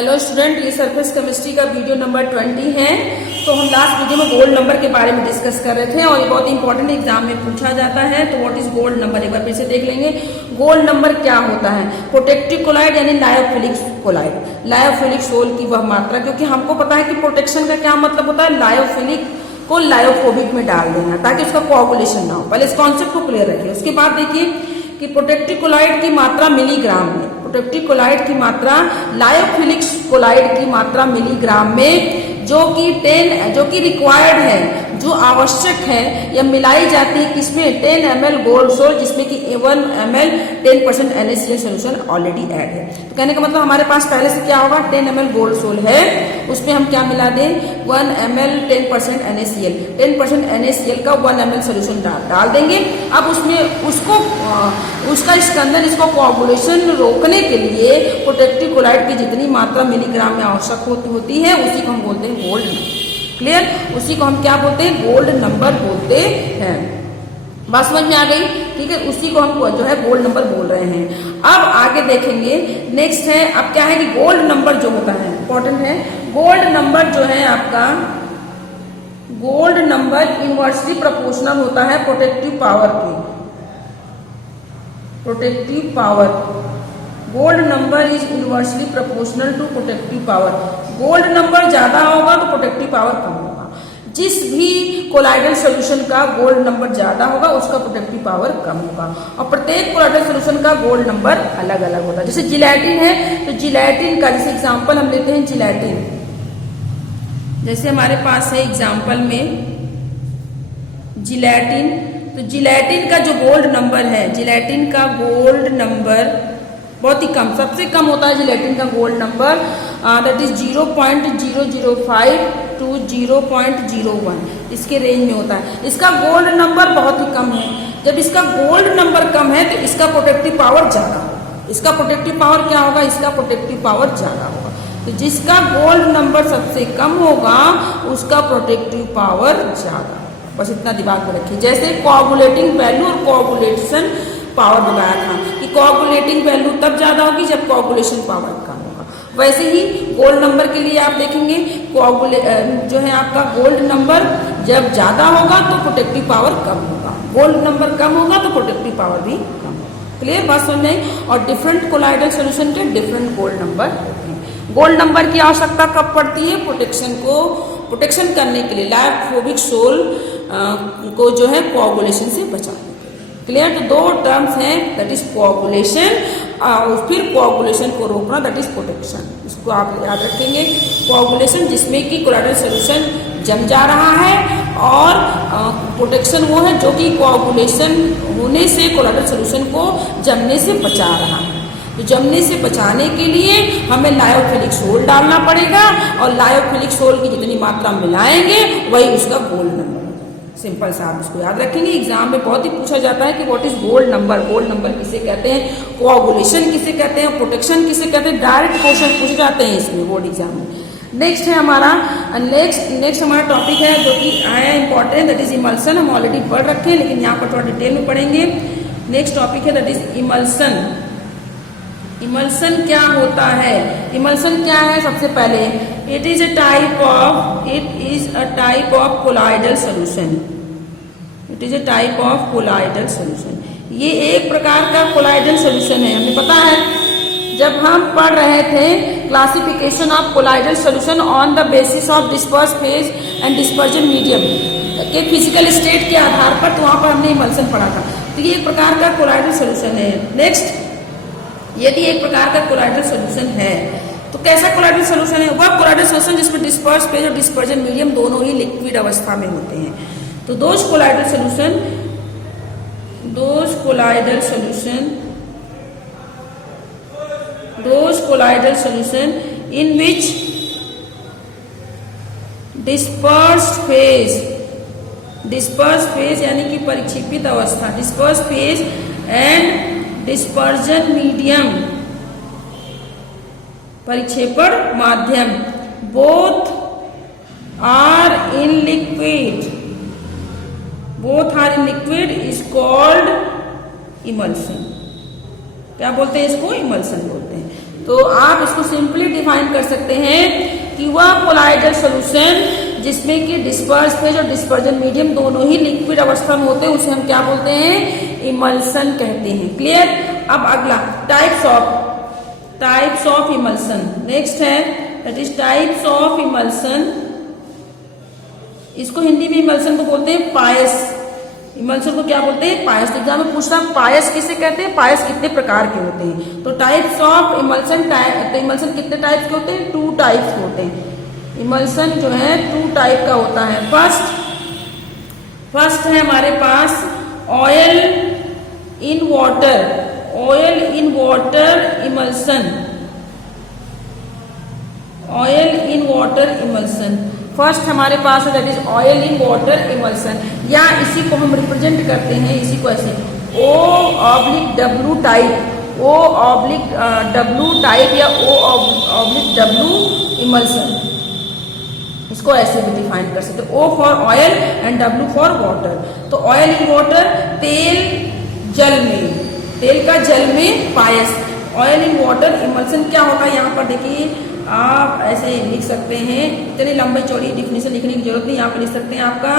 Hello student, ये surface chemistry का video number 20 है। तो हम लास्ट वीडियो में गोल्ड नंबर के बारे में डिस्कस कर रहे थे और ये बहुत इंपॉर्टेंट एग्जाम में पूछा जाता है। तो व्हाट इज गोल्ड नंबर, एक बार फिर से देख लेंगे। गोल्ड नंबर क्या होता है? प्रोटेक्टिव कोलाइड यानी लायोफिलिक कोलाइड, लायोफिलिक सोल की वह मात्रा, क्योंकि हमको पता है कि प्रोटेक्शन का क्या मतलब होता है, लायोफिलिक को लायोफोबिक में डाल देना ताकि उसका कोआगुलेशन ना हो। पहले इस कॉन्सेप्ट को क्लियर रखिए। उसके बाद देखिए कि प्रोटेक्टिव कोलाइड की मात्रा मिलीग्राम में, प्रोटेक्टिव कोलाइड की मात्रा लायोफिलिक कोलाइड की मात्रा मिलीग्राम में, जो कि रिक्वायर्ड है, जो आवश्यक है, या मिलाई जाती है किसमें, 10 ml गोल्ड सोल, जिसमें कि 1 ml 10% NaCl solution already add है। तो कहने का मतलब हमारे पास पहले से क्या होगा, 10 ml गोल्ड सोल है, उसमें हम क्या मिला दें, 1 ml 10% NaCl, 10% NaCl का 1 ml सोल्यूशन डाल देंगे। अब उसमें उसका स्कंदन, इसको कोआगुलेशन रोकने के लिए प्रोटेक्टिव कोलाइड की जितनी मात्रा मिलीग्राम में आवश्यक होती है, उसी को हम बोलते हैं गोल्ड नंबर। क्लियर? उसी को हम क्या बोलते हैं, गोल्ड नंबर बोलते हैं। बात समझ में आ गई? ठीक है, उसी को हम जो है गोल्ड नंबर बोल रहे हैं। अब आगे देखेंगे, नेक्स्ट है, अब क्या है कि गोल्ड नंबर जो होता है इंपॉर्टेंट है। गोल्ड नंबर जो है आपका, गोल्ड नंबर इनवर्सली प्रोपोर्शनल होता है प्रोटेक्टिव पावर की। Protective power, gold number is inversely proportional to protective power. Gold number ज्यादा होगा तो प्रोटेक्टिव पावर कम होगा। जिस भी कोलाइडल सोल्यूशन का गोल्ड नंबर ज्यादा होगा उसका प्रोटेक्टिव पावर कम होगा। और प्रत्येक कोलाइडल सोल्यूशन का गोल्ड नंबर अलग अलग होता है। जैसे जिलेटिन है तो जिलेटिन का, जैसे एग्जाम्पल हम लेते हैं जिलेटिन, जैसे हमारे पास है एग्जाम्पल में जिलेटिन, तो जिलेटिन का जो गोल्ड नंबर है, जिलेटिन का गोल्ड नंबर बहुत ही कम, सबसे कम होता है जिलेटिन का gold number, that is 0.005 to 0.01, इसके रेंज में होता है। इसका गोल्ड नंबर बहुत ही कम है। जब इसका गोल्ड नंबर कम है तो इसका प्रोटेक्टिव पावर ज्यादा होगा। इसका प्रोटेक्टिव पावर क्या होगा, इसका प्रोटेक्टिव पावर ज्यादा होगा। तो जिसका गोल्ड नंबर सबसे कम होगा उसका प्रोटेक्टिव पावर ज्यादा। बस इतना दिमाग में रखिए। जैसे कोआगुलेटिंग वैल्यू और कोआगुलेशन पावर बताया था कि कोआगुलेटिंग वैल्यू तब ज्यादा होगी जब कोआगुलेशन पावर कम होगा। वैसे ही गोल्ड नंबर के लिए आप देखेंगे, जो है आपका गोल्ड नंबर जब ज्यादा होगा तो प्रोटेक्टिव पावर कम होगा, गोल्ड नंबर कम होगा तो प्रोटेक्टिव पावर भी कम होगा। क्लियर बात समझ में? और डिफरेंट कोलाइडल सोल्यूशन के डिफरेंट गोल्ड नंबर होते हैं। गोल्ड नंबर की आवश्यकता कब पड़ती है, प्रोटेक्शन करने के लिए, लायोफोबिक सोल को जो है कोआगुलेशन से बचाने। क्लियर? तो दो टर्म्स हैं, दैट इज कोआगुलेशन और फिर कोआगुलेशन को रोकना, दैट इज प्रोटेक्शन। इसको आप याद रखेंगे। कोआगुलेशन जिसमें कि कोलाइडल सोल्यूशन जम जा रहा है, और प्रोटेक्शन वो है जो कि कोआगुलेशन होने से कोलाइडल सोल्यूशन को जमने से बचा रहा है। तो जमने से बचाने के लिए हमें लायोफिलिक सोल डालना पड़ेगा, और लायोफिलिक सोल की जितनी मात्रा मिलाएंगे वही उसका गोल्ड नंबर। सिंपल सा आप इसको याद रखेंगे। एग्जाम में बहुत ही पूछा जाता है कि what is gold number, gold number किसे कहते हैं, कोआगुलेशन किसे कहते हैं, प्रोटेक्शन किसे कहते हैं। डायरेक्ट क्वेश्चन पूछे जाते हैं इसमें बोर्ड एग्जाम में। नेक्स्ट है हमारा, नेक्स्ट हमारा टॉपिक है जो कि आया इंपॉर्टेंट, दैट इज इमल्सन। हम ऑलरेडी पढ़ रखे हैं लेकिन यहाँ पर थोड़ा डिटेल में पढ़ेंगे। नेक्स्ट टॉपिक है दैट इज इमल्सन। इमल्सन क्या होता है? इमल्सन क्या है? सबसे पहले it is a type of colloidal solution. It is a type of colloidal solution. ये एक प्रकार का कोलाइडल सोल्यूशन है। हमें पता है जब हम पढ़ रहे थे classification of colloidal solution on the basis of disperse phase and dispersion medium के फिजिकल स्टेट के आधार पर, तो वहां पर हमने इमल्सन पढ़ा था। तो ये एक प्रकार का कोलाइडल सोल्यूशन है। नेक्स्ट, यदि एक प्रकार का कोलाइडल सोल्यूशन है तो कैसा कोलाइडल सोल्यूशन है? वह कोलाइडल सोल्यूशन जिसमें डिस्पर्स फेज और डिस्पर्जन मीडियम दोनों ही लिक्विड अवस्था में होते हैं। तो those colloidal solution in which disperse phase यानी कि परिक्षेपित अवस्था, disperse phase and dispersion medium, परिक्षेपण माध्यम, both are in liquid is called emulsion. क्या बोलते हैं इसको? इमल्सन बोलते हैं। तो आप इसको सिंपली डिफाइन कर सकते हैं कि वह कोलाइडल सोल्यूशन जिसमें कि डिस्पर्स फेज और डिस्पर्जन मीडियम दोनों ही लिक्विड अवस्था में होते हैं उसे हम क्या बोलते हैं, इमल्सन कहते हैं। क्लियर। अब अगला टाइप्स ऑफ इमल्सन नेक्स्ट है, that is types of emulsion. इसको हिंदी में इमल्सन को बोलते हैं पायस। इमल्सन को क्या बोलते हैं, पायस। एग्जाम में पूछता है पायस किसे कहते हैं, पायस कितने प्रकार के होते हैं। तो टाइप्स ऑफ इमल्सन, तो इमल्सन कितने टाइप्स के होते हैं, 2 टाइप्स के होते हैं। इमल्सन जो है 2 टाइप का होता है। फर्स्ट है हमारे पास oil in water emulsion. Oil in water emulsion first हमारे पास है, that is oil in water emulsion, या इसी को हम रिप्रेजेंट करते हैं, इसी को ऐसे O/W टाइप, O/W टाइप या O/W इमल्सन, इसको ऐसे भी डिफाइन कर सकते हैं। O for oil and W for water. तो ऑयल इन वाटर, तेल का जल में पायस। ऑयल इन वाटर इमल्सन क्या होगा, यहाँ पर देखिए आप ऐसे लिख सकते हैं, इतनी लंबी चौड़ी डिफिनेशन लिखने की जरूरत नहीं, यहाँ पर लिख सकते हैं आपका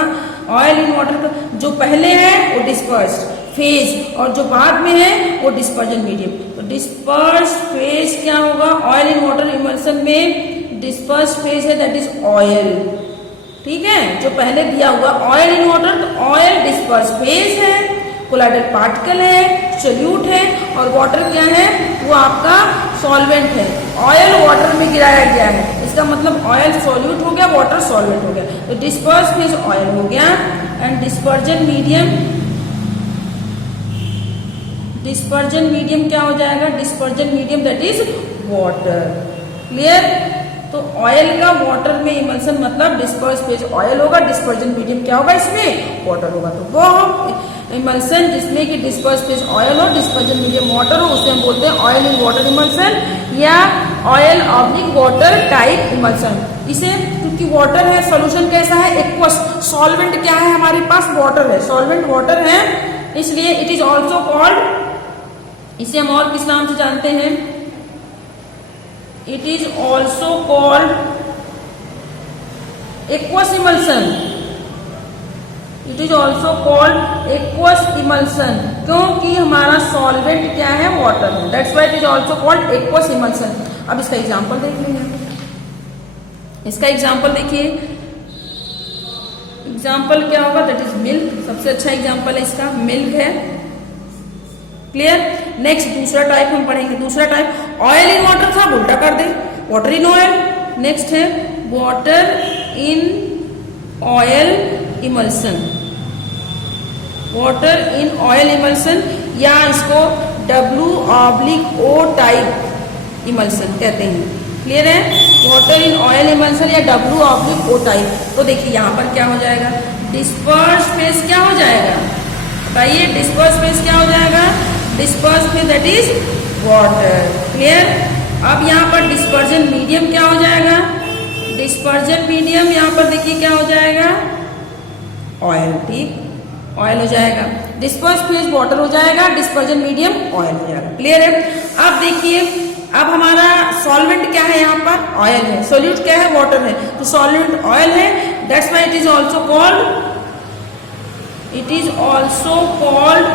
ऑयल इन वाटर जो पहले है वो डिस्पर्स्ड फेज और जो बाद में है वो डिस्पर्जन मीडियम। तो डिस्पर्स्ड फेज क्या होगा, ऑयल इन वाटर इमल्सन में डिस्पर्स्ड फेज है, दैट इज ऑयल। ठीक है, जो पहले दिया हुआ ऑयल इन वाटर, तो ऑयल डिस्पर्स्ड फेज है, कोलाइडल पार्टिकल है, सोल्यूट है, और वाटर क्या है, वो आपका सॉल्वेंट है। ऑयल वाटर में गिराया गया है, इसका मतलब ऑयल सॉल्यूट हो गया, वाटर सॉल्वेंट हो गया। तो डिस्पर्स्ड फेज ऑयल हो गया एंड डिस्पर्जन मीडियम क्या हो जाएगा, dispersion medium that is water. Clear. तो ऑयल का वाटर में इमल्सन मतलब डिस्पर्स फेज ऑयल होगा, डिस्पर्जन मीडियम क्या होगा, इसमें वाटर होगा। तो वो इमल्सन जिसमें कि डिस्पर्स फेज ऑयल हो, डिस्पर्जन मीडियम वाटर हो, उसे हम बोलते हैं ऑयल इन वाटर इमल्सन या oil oblique water type emulsion. इसे क्योंकि वाटर है, सोल्यूशन कैसा है, एक्वस। सॉल्वेंट क्या है हमारे पास, वाटर है, सॉल्वेंट वाटर है, इसलिए इट इज ऑल्सो कॉल्ड, इसे हम और किस नाम से जानते हैं, it is also called aqueous emulsion. It is also called aqueous emulsion, क्योंकि हमारा सॉल्वेंट क्या है, वाटर है, that's why it is also called aqueous emulsion. अब इसका एग्जांपल देख लेंगे। इसका एग्जांपल देखिए, एग्जांपल क्या होगा, दैट इज मिल्क। सबसे अच्छा एग्जांपल है इसका, मिल्क है। क्लियर। नेक्स्ट दूसरा टाइप हम पढ़ेंगे। दूसरा टाइप ऑयल इन वाटर था, उल्टा कर दे, वाटर इन ऑयल। नेक्स्ट है water in oil emulsion, water in oil emulsion, या इसको W/O टाइप इमल्सन कहते हैं। क्लियर है, वाटर इन ऑयल इमल्सन या W/O टाइप। तो देखिए यहाँ पर क्या हो जाएगा, डिस्पर्स फेज क्या हो जाएगा, बताइए, डिस्पर्स फेज क्या हो जाएगा, disperse phase that is water. Clear. अब यहाँ पर डिस्पर्जन मीडियम क्या हो जाएगा, डिस्पर्जन मीडियम यहाँ पर देखिए क्या हो जाएगा, ऑयल। ठीक, ऑयल हो जाएगा। डिस्पर्स फेज वाटर हो जाएगा, डिस्पर्जन मीडियम ऑयल हो जाएगा। क्लियर है। अब देखिए, अब हमारा सॉल्वेंट क्या है, यहाँ पर ऑयल है, सोल्यूट क्या है, वाटर है, तो सॉल्वेंट ऑयल है, that's why it is also called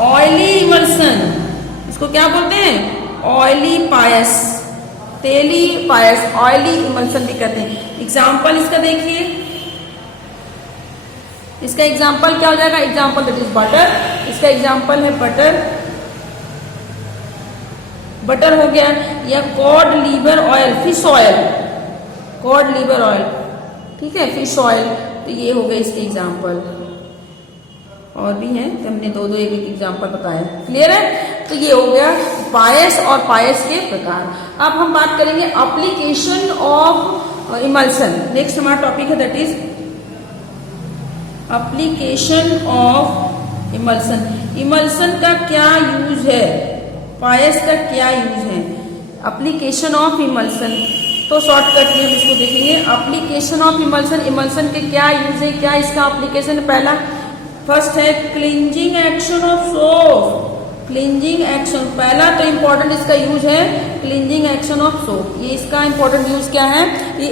oily emulsion. इसको क्या बोलते हैं, ऑयली पायस, तेली पायस, ऑयली इमल्सन भी कहते हैं। एग्जाम्पल इसका देखिए, इसका एग्जाम्पल क्या हो जाएगा, एग्जाम्पल दैट इज बटर। इसका एग्जाम्पल है बटर, बटर हो गया, या cod liver oil, fish oil, cod liver oil, ठीक है, फिश ऑयल। तो ये हो गए इसके एग्जाम्पल, और भी हैं, तो हमने दो एक एग्जाम्पल बताया। क्लियर है। तो ये हो गया पायस और पायस के प्रकार। अब हम बात करेंगे एप्लीकेशन ऑफ इमल्सन। नेक्स्ट हमारा टॉपिक है that is application of emulsion. Emulsion का क्या यूज है, पायस का क्या यूज है, एप्लीकेशन ऑफ इमल्सन। तो शॉर्टकट में हम इसको देखेंगे। एप्लीकेशन ऑफ इमल्सन, इमल्सन के क्या यूज है, क्या इसका एप्लीकेशन। पहला फर्स्ट है cleansing action of soap, cleansing action, पहला तो इम्पोर्टेंट इसका यूज है क्लींजिंग एक्शन ऑफ सोप। ये इसका इम्पोर्टेंट यूज क्या है कि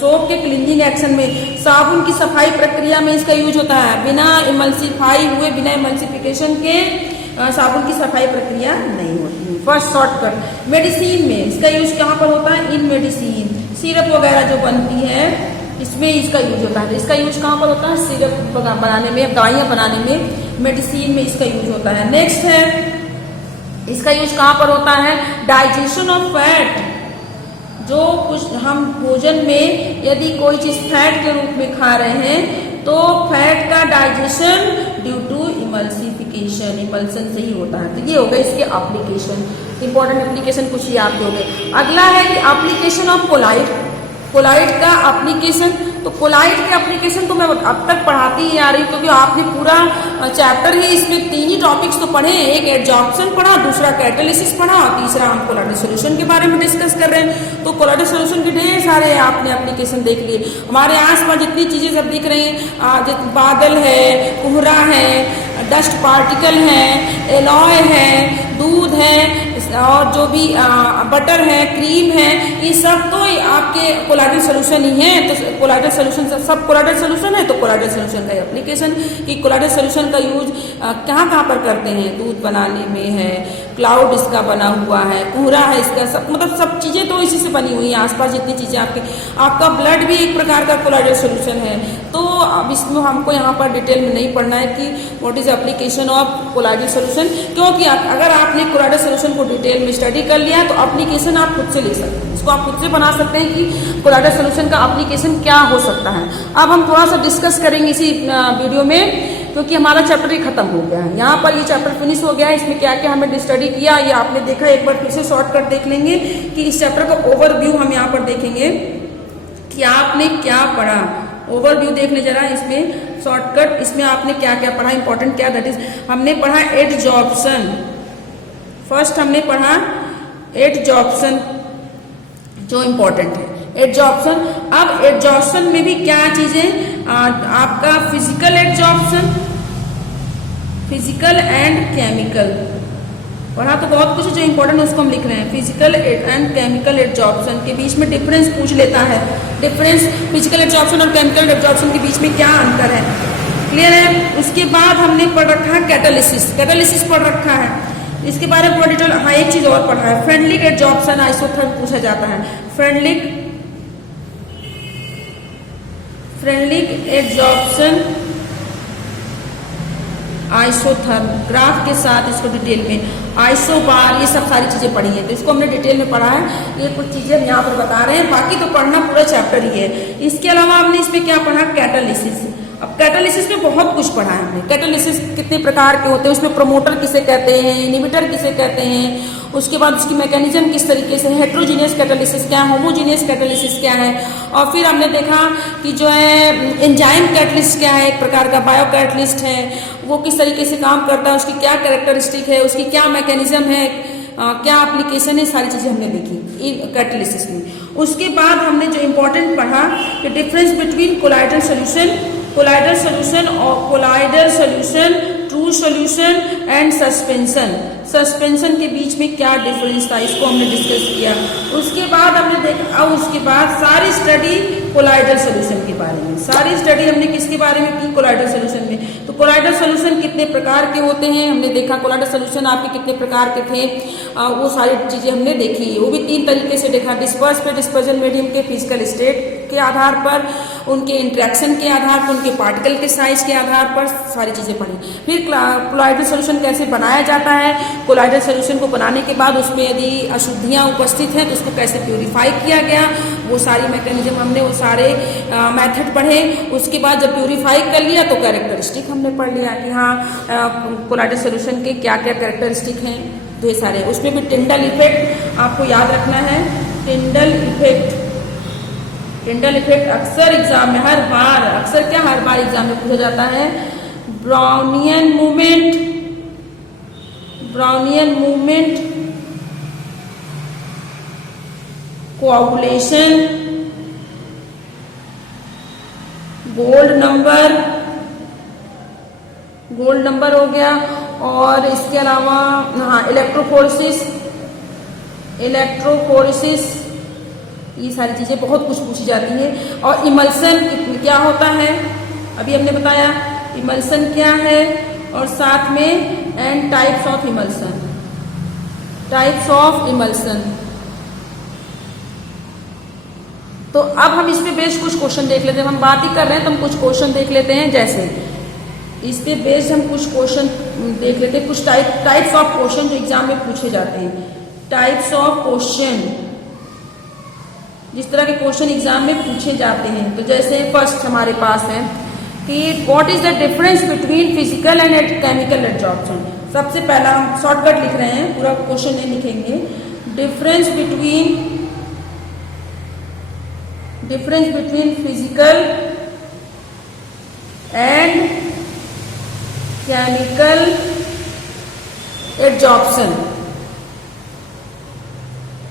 सोप के क्लींजिंग एक्शन में, साबुन की सफाई प्रक्रिया में इसका यूज होता है। बिना इमल्सिफाई हुए, बिना इमल्सिफिकेशन के साबुन की सफाई प्रक्रिया नहीं होती है। First shortcut. मेडिसिन में इसका यूज कहाँ पर होता है? इन मेडिसिन, सिरप वगैरह जो बनती है इसमें इसका यूज होता है। इसका यूज कहाँ पर होता है? सिरप बनाने में, दवाइयाँ बनाने में, मेडिसिन में इसका यूज होता है। नेक्स्ट है, इसका यूज कहाँ पर होता है? Digestion of fat. जो कुछ हम भोजन में यदि कोई चीज फैट के रूप में खा रहे हैं तो फैट का digestion due to emulsification, emulsion से ही होता है। तो ये हो गए इसके एप्लीकेशन, इंपॉर्टेंट एप्लीकेशन कुछ याद हो गए। अगला है कि एप्लीकेशन ऑफ कोलाइड। कोलाइड का एप्लीकेशन, तो कोलाइड के एप्लीकेशन तो मैं अब तक पढ़ाती ही आ रही हूँ क्योंकि आपने पूरा चैप्टर ही इसमें 3 ही टॉपिक्स तो पढ़े हैं। एक एडजॉर्प्शन पढ़ा, दूसरा कैटालिसिस पढ़ा और तीसरा हम कोलाइडल सॉल्यूशन के बारे में डिस्कस कर रहे हैं। तो कोलाइडल सॉल्यूशन के ढेर सारे आपने एप्लीकेशन देख लिए। हमारे आसपास जितनी चीजें सब दिख रही हैं, बादल है, कोहरा है, डस्ट पार्टिकल है, एलॉय है, दूध है और जो भी बटर है, क्रीम है, ये सब तो आपके कोलाइडल सॉल्यूशन ही है। तो कोलाइडल सॉल्यूशन सब कोलाइडल सॉल्यूशन है। तो कोलाइडल सॉल्यूशन का एप्लीकेशन कि कोलाइडल सॉल्यूशन का यूज कहाँ पर करते हैं? दूध बनाने में है, क्लाउड इसका बना हुआ है, कोहरा है इसका, सब मतलब सब चीजें तो इसी से बनी हुई हैं। आसपास जितनी चीजें आपका ब्लड भी एक प्रकार का कोलाइडल सॉल्यूशन है। तो अब इसमें हमको यहाँ पर डिटेल में नहीं पढ़ना है कि what is application of colloidal solution, क्योंकि अगर आपने कोलाइडल सॉल्यूशन को डिटेल में स्टडी कर लिया तो एप्लीकेशन आप खुद से ले सकते हैं। इसको आप खुद से बना सकते हैं कि कोलाइडल सॉल्यूशन का एप्लीकेशन क्या हो सकता है। अब हम थोड़ा सा डिस्कस करेंगे इसी वीडियो में क्योंकि हमारा चैप्टर ही खत्म हो गया है। यहाँ पर ये चैप्टर फिनिश हो गया है। इसमें क्या क्या हमने स्टडी किया ये आपने देखा। एक बार फिर से शॉर्टकट देख लेंगे कि इस चैप्टर का ओवरव्यू हम यहाँ पर देखेंगे कि आपने क्या पढ़ा। ओवरव्यू देख ले जरा इसमें शॉर्टकट, इसमें आपने क्या क्या पढ़ा, इंपॉर्टेंट क्या, दैट इज हमने पढ़ा एडजॉर्प्शन। फर्स्ट हमने पढ़ा एडजॉर्प्शन जो इंपॉर्टेंट है, एडजॉर्प्शन। अब एडजॉर्प्शन में भी क्या चीजें, आपका physical adsorption, physical and chemical पढ़ा। तो बहुत कुछ जो इंपॉर्टेंट उसको हम लिख रहे हैं। फिजिकल एंड केमिकल एडजॉर्प्शन के बीच में डिफरेंस पूछ लेता है। डिफरेंस फिजिकल एडजॉर्प्शन और केमिकल एडजॉर्प्शन के बीच में क्या अंतर है, क्लियर है। उसके बाद हमने पढ़ रखा है कैटालिसिस, कैटालिसिस पढ़ रखा है। इसके बारे में पूरा डिटेल। हाँ, एक चीज और पढ़ा है, फ्रेंडलिक एडजॉर्प्शन आइसोथर्म पूछा जाता है। फ्रेंडलिक एडजॉर्प्शन आइसोथर्म, ग्राफ के साथ इसको डिटेल में, आइसोबार, ये सब सारी चीजें पढ़ी हैं। तो इसको हमने डिटेल में पढ़ा है। ये कुछ चीजें हम यहाँ पर बता रहे हैं, बाकी तो पढ़ना पूरा चैप्टर ही है। इसके अलावा हमने इसमें क्या पढ़ा, कैटालिसिस। अब कैटालिसिस में बहुत कुछ पढ़ा है हमने। कैटालिसिस कितने प्रकार के होते हैं, उसमें प्रोमोटर किसे कहते हैं, इनिबिटर किसे कहते हैं, उसके बाद उसकी मैकेनिज्म किस तरीके से, हेट्रोजीनियस कैटालिसिस क्या है, होमोजीनियस कैटालिसिस क्या है, और फिर हमने देखा कि जो है एंजाइम कैटलिस्ट क्या है, एक प्रकार का बायो कैटलिस्ट है, वो किस तरीके से काम करता है, उसकी क्या कैरेक्टरिस्टिक है, उसकी क्या मैकेनिज्म है, क्या एप्लीकेशन है, सारी चीजें हमने देखी कैटालिसिस में। उसके बाद हमने जो इम्पोर्टेंट पढ़ा कि difference between colloidal solution, colloidal solution और colloidal solution, true solution and suspension, suspension के बीच में क्या डिफरेंस था, इसको हमने डिस्कस किया। उसके बाद हमने देखा, उसके बाद सारी स्टडी कोलाइडल सोल्यूशन के बारे में, सारी स्टडी हमने किसके बारे में की, कोलाइडल सोल्यूशन में। तो कोलाइडल सोल्यूशन कितने प्रकार के होते हैं हमने देखा, कोलाइडल सोल्यूशन आपके कितने प्रकार के थे, वो सारी चीजें हमने देखी। वो भी 3 तरीके से देखा, डिस्पर्स पे, डिस्पर्जन मीडियम के फिजिकल स्टेट के आधार पर, उनके इंट्रैक्शन के आधार पर, उनके पार्टिकल के साइज के आधार पर सारी चीजें पढ़ी। फिर कोलाइडल सोल्यूशन कैसे बनाया जाता है, कोलाइडल सोल्यूशन को बनाने के बाद उसमें यदि अशुद्धियां उपस्थित हैं तो उसको कैसे प्यूरिफाई किया गया, वो सारी मैकेनिज्म हमने, वो सारे मेथड पढ़े। उसके बाद जब प्यूरिफाई कर लिया तो कैरेक्टरिस्टिक हमने पढ़ लिया कि हाँ कोलाइडल सोल्यूशन के क्या क्या कैरेक्टरिस्टिक हैं, तो ये सारे। उसमें भी टिंडल इफेक्ट आपको याद रखना है। टिंडल इफेक्ट, टिंडल इफेक्ट अक्सर एग्जाम में हर बार एग्जाम में पूछा जाता है। Brownian movement, Brownian movement, coagulation, gold number हो गया, और इसके अलावा हाँ इलेक्ट्रोफोरेसिस, ये सारी चीज़ें बहुत कुछ पूछी जाती है। और इमल्सन क्या होता है, अभी हमने बताया इमल्सन क्या है, और साथ में एंड टाइप्स ऑफ इमल्सन। तो अब हम इस पे बेस्ड कुछ क्वेश्चन देख लेते हैं। हम बात ही कर रहे हैं तो हम कुछ क्वेश्चन देख लेते हैं। जैसे इस पे बेस्ड हम कुछ क्वेश्चन देख लेते हैं, कुछ टाइप्स ऑफ क्वेश्चन जो एग्जाम में पूछे जाते हैं। टाइप्स ऑफ क्वेश्चन, जिस तरह के क्वेश्चन एग्जाम में पूछे जाते हैं। तो जैसे फर्स्ट हमारे पास है कि what is the difference between physical and chemical absorption. सबसे पहला हम शॉर्टकट लिख रहे हैं, पूरा क्वेश्चन नहीं लिखेंगे। Difference between physical and chemical absorption.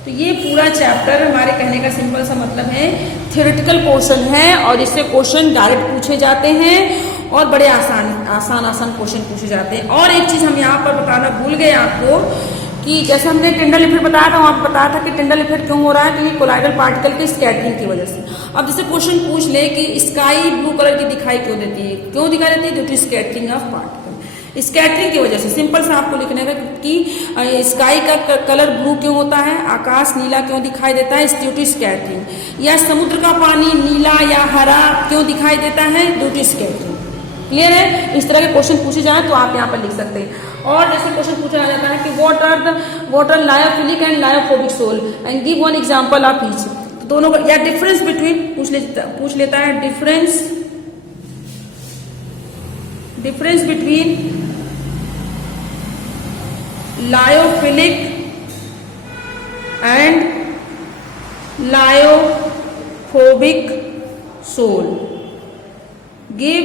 तो ये पूरा चैप्टर हमारे कहने का सिंपल सा मतलब है थ्योरेटिकल पोर्शन है, और इससे क्वेश्चन डायरेक्ट पूछे जाते हैं और बड़े आसान क्वेश्चन पूछे जाते हैं। और एक चीज हम यहाँ पर बताना भूल गए आपको कि जैसे हमने टिंडल इफेक्ट बताया था, वहाँ पर बताया था कि टिंडल इफेक्ट क्यों हो रहा है, क्योंकि कोलाइडल पार्टिकल के स्कैटरिंग की वजह से। अब जैसे क्वेश्चन पूछ ले कि स्काई ब्लू कलर की दिखाई क्यों देती है, क्यों दिखाई देती है, due to scattering of particle. Scattering की वजह से सिंपल सा आपको लिखने का कि स्काई का कलर ब्लू क्यों होता है, आकाश नीला क्यों दिखाई देता है, ड्यू टू स्कैटरिंग। या समुद्र का पानी नीला या हरा क्यों दिखाई देता है, ड्यू टू स्कैटरिंग। क्लियर है? इस तरह के क्वेश्चन पूछे जाए तो आप यहाँ पर लिख सकते हैं। और जैसे क्वेश्चन पूछा जाता है कि what are lyophilic and lyophobic sol and give one example of each. दोनों का या डिफरेंस बिटवीन पूछ लेता है difference between lyophilic and lyophobic sol, give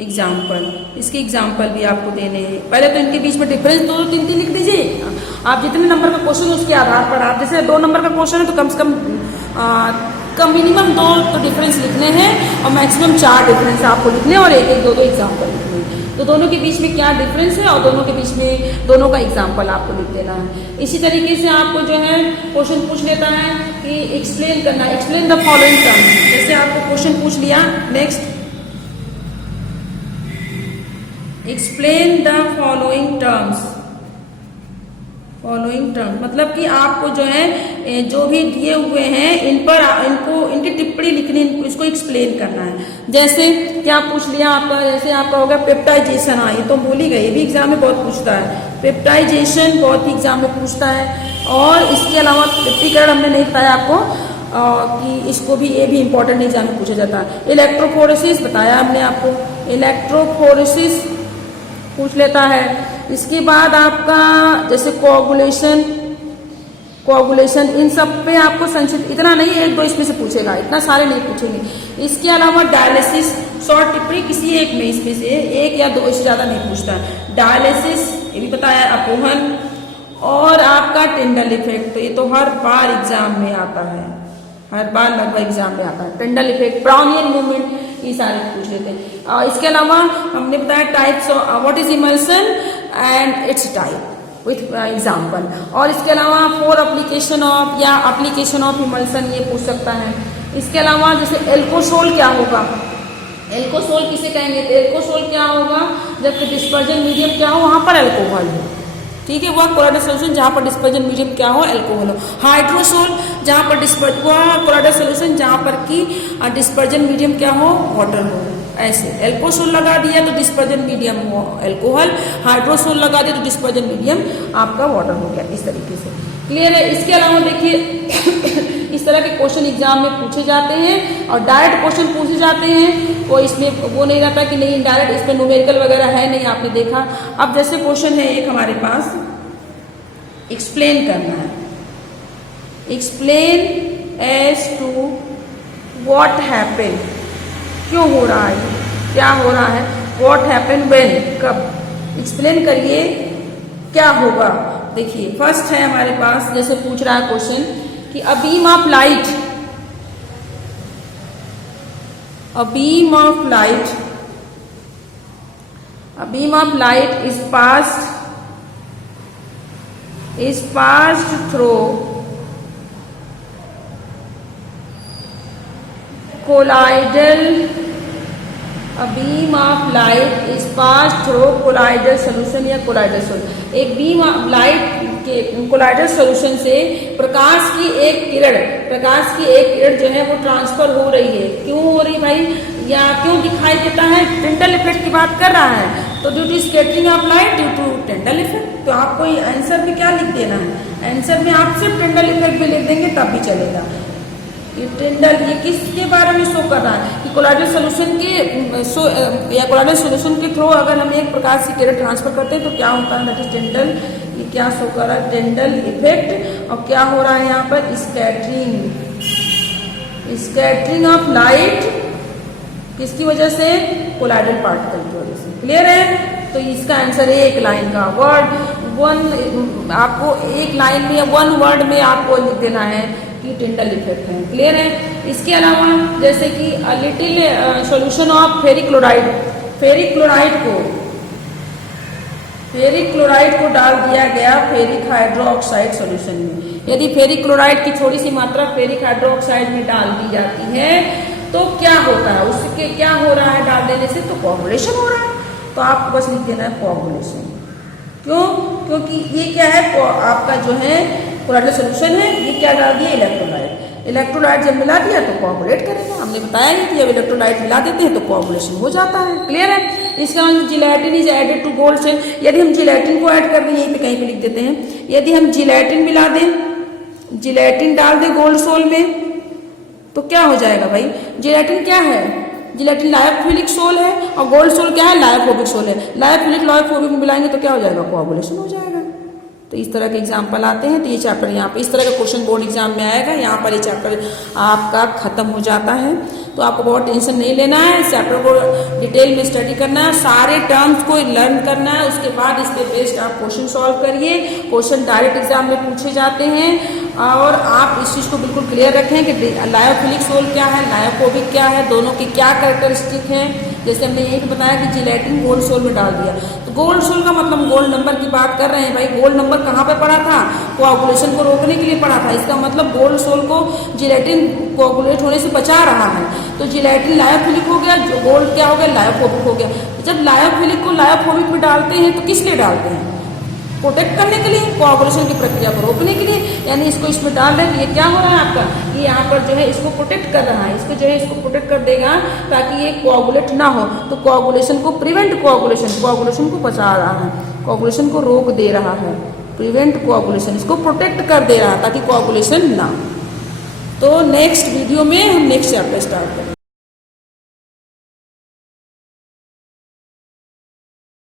example. इसके एग्जाम्पल भी आपको देने हैं। पहले तो इनके बीच में डिफरेंस दो तीन लिख दीजिए। आप जितने नंबर का क्वेश्चन है उसके आधार पर, आप जैसे 2 नंबर का क्वेश्चन है तो कम से कम मिनिमम 2 तो डिफरेंस लिखने हैं और मैक्सिमम 4 डिफरेंस आपको लिखने हैं और एक 2 एग्जाम्पल लिखने हैं। तो दोनों के बीच में क्या डिफरेंस है और दोनों के बीच में दोनों का एग्जाम्पल आपको लिख देना है। इसी तरीके से आपको जो है क्वेश्चन पूछ लेता है कि एक्सप्लेन करना, एक्सप्लेन द फॉलोइंग टर्म्स। जैसे आपको क्वेश्चन पूछ लिया, next explain the following terms मतलब कि आपको जो है जो भी दिए हुए हैं इनकी टिप्पणी लिखनी, इसको एक्सप्लेन करना है। जैसे क्या पूछ लिया आपका, जैसे आपका होगा पेप्टाइजेशन। हाँ, ये तो भूल ही गए, ये भी एग्जाम में बहुत पूछता है। पेप्टाइजेशन बहुत ही एग्जाम में पूछता है। और इसके अलावा तृप्तिकरण हमने नहीं बताया आपको कि इसको भी, ये भी इंपॉर्टेंट एग्जाम में पूछा जाता है। इलेक्ट्रोफोरेसिस बताया हमने आपको, इलेक्ट्रोफोरेसिस पूछ लेता है। इसके बाद आपका जैसे कोआगुलेशन, इन सब पे आपको संक्षिप्त, इतना नहीं, 1-2 इसमें से पूछेगा, इतना सारे नहीं पूछेंगे। इसके अलावा डायलिसिस, शॉर्ट टिप्पणी किसी एक में, इसमें से 1 या 2, इससे ज्यादा नहीं पूछता है। डायलिसिस ये भी बताया, अपोहन, और आपका टिंडल इफेक्ट, तो ये तो हर बार एग्जाम में आता है, हर बार लगभग एग्जाम में आता है। टिंडल इफेक्ट, ब्राउनियन मूवमेंट, ये सारे पूछ लेते हैं। इसके अलावा हमने बताया types, what is emulsion and it's type with example. और इसके अलावा 4 एप्लीकेशन ऑफ इमल्सन, ये पूछ सकता है। इसके अलावा जैसे एल्कोसोल क्या होगा, एल्कोसोल किसे कहेंगे, तो एल्कोसोल क्या होगा जबकि डिस्पर्जन मीडियम क्या हो, वहां पर एल्कोहल हो। ठीक है, वह कोलाइडल सोल्यूशन जहां पर डिस्पर्जन मीडियम क्या हो, एल्कोहल हो। हाइड्रोसोल जहां पर कोलाइडल सोल्यूशन जहां पर की डिस्पर्जन मीडियम क्या हो, वाटर हो। ऐसे एल्कोसोल लगा दिया तो डिस्पर्जन मीडियम हो एल्कोहल, हाइड्रोसोल लगा दिया तो डिस्पर्जन मीडियम आपका वाटर हो गया। इस तरीके से क्लियर है। इसके अलावा देखिए इस तरह के क्वेश्चन एग्जाम में पूछे जाते हैं और डायरेक्ट क्वेश्चन पूछे जाते हैं। कोई इसमें वो नहीं रहता कि नहीं डायरेक्ट इसमें न्यूमेरिकल वगैरह है नहीं, आपने देखा। अब जैसे क्वेश्चन है एक हमारे पास, एक्सप्लेन करना है, explain as to what happen, क्यों हो रहा है, क्या हो रहा है, व्हाट हैपेन व्हेन, कब, एक्सप्लेन करिए क्या होगा। देखिए फर्स्ट है हमारे पास, जैसे पूछ रहा है क्वेश्चन कि a beam of light, A beam of light is passed through colloidal. A beam of light is passed through colloidal solution या colloidal solution. एक बीम ऑफ लाइट के colloidal solution से प्रकाश की एक किरण जो है वो ट्रांसफर हो रही है। क्यों हो रही भाई, या क्यों दिखाई देता है? टिंडल इफेक्ट की बात कर रहा है, तो due to scattering of light due to Tyndall effect. तो आपको आंसर में क्या लिख देना है? आंसर में आप सिर्फ टिंडल इफेक्ट भी लिख देंगे तब भी चलेगा। टिंडल ये किसके बारे में शो कर रहा है कि कोलाइडल सोल्यूशन के थ्रू अगर हम एक प्रकाश की किरण ट्रांसफर करते हैं तो क्या होता है, दैट इज टिंडल। ये क्या शो कर रहा है? Tyndall effect. और क्या हो रहा है यहाँ पर? स्कैटरिंग ऑफ लाइट किसकी वजह से? कोलाइडल पार्टिकल की वजह से। क्लियर है? तो इसका आंसर है एक लाइन का वर्ड आपको एक लाइन में या वन वर्ड में आपको लिख देना है कि टिंडल इफेक्ट है। क्लियर है? इसके अलावा जैसे कि little solution of ferric chloride को डाल दिया गया फेरिक हाइड्रोक्साइड सॉल्यूशन में। यदि फेरिक क्लोराइड की थोड़ी सी मात्रा फेरिक हाइड्रोक्साइड में डाल दी जाती है तो क्या होता है? उसके क्या हो रहा है डाल देने से? तो कोआगुलेशन हो रहा है। तो आपको बस लिख देना है कोआगुलेशन। क्यों? क्योंकि ये क्या है, आपका जो है कोलाइडल सॉल्यूशन है, ये क्या डाल दिया? इलेक्ट्रोलाइट जब मिला दिया तो कोआगुलेट करेगा। हमने बताया नहीं कि जब इलेक्ट्रोलाइट मिला देते हैं तो कोआगुलेशन हो जाता है। क्लियर है? इसका gelatin is added to gold sol. यदि हम जिलेटिन को ऐड कर दें, यहीं पे कहीं पे लिख देते हैं, यदि हम जिलेटिन मिला दें, जिलेटिन डाल दें गोल्ड सोल में तो क्या हो जाएगा भाई? जिलेटिन क्या है? जिलेटिन लायोफिलिक सोल है और गोल्ड सोल क्या है? लायोफोबिक सोल है। लायोफोबिक मिलाएंगे तो क्या हो जाएगा? कोआगुलेशन हो जाएगा। तो इस तरह के एग्जाम्पल आते हैं। तो ये चैप्टर यहाँ पे इस तरह का क्वेश्चन बोर्ड एग्जाम में आएगा। यहाँ पर ये चैप्टर आपका खत्म हो जाता है। तो आपको बहुत टेंशन नहीं लेना है, इस चैप्टर को डिटेल में स्टडी करना है, सारे टर्म्स को लर्न करना है। उसके बाद इस पे बेस्ड आप क्वेश्चन सॉल्व करिए। क्वेश्चन डायरेक्ट एग्जाम में पूछे जाते हैं और आप इस चीज़ को बिल्कुल क्लियर रखें कि लायोफिलिक सोल क्या है, लायोफोबिक क्या है, दोनों की क्या कैरेक्टरिस्टिक है। जैसे हमने यही बताया कि जिलेटिन गोल्ड सोल में डाल दिया, तो गोल्ड सोल का मतलब गोल्ड नंबर की बात कर रहे हैं भाई। गोल्ड नंबर कहाँ पे पड़ा था? कोआगुलेशन को रोकने के लिए पड़ा था। इसका मतलब गोल्ड सोल को जिलेटिन कोआगुलेट होने से बचा रहा है। तो जिलेटिन लायोफिलिक हो गया, जो गोल्ड क्या हो गया? लायोफोबिक हो गया। जब लायोफिलिक को लायोफोबिक में डालते हैं तो किस लिए डालते हैं? प्रोटेक्ट करने के लिए, कोआगुलेशन की प्रक्रिया को रोकने के लिए। यानी इसको इसमें डाल रहे हैं, ये क्या हो रहा है आपका? ये यहाँ पर जो है इसको प्रोटेक्ट कर रहा है, इसको जो है इसको प्रोटेक्ट कर देगा ताकि ये कोआगुलेट ना हो। तो कोआगुलेशन को कोआगुलेशन को बचा रहा है, कोआगुलेशन को रोक दे रहा है, प्रिवेंट कोआगुलेशन, इसको प्रोटेक्ट कर दे रहा है ताकि कोआगुलेशन ना। तो नेक्स्ट वीडियो में हम नेक्स्ट चैप्टर स्टार्ट करेंगे।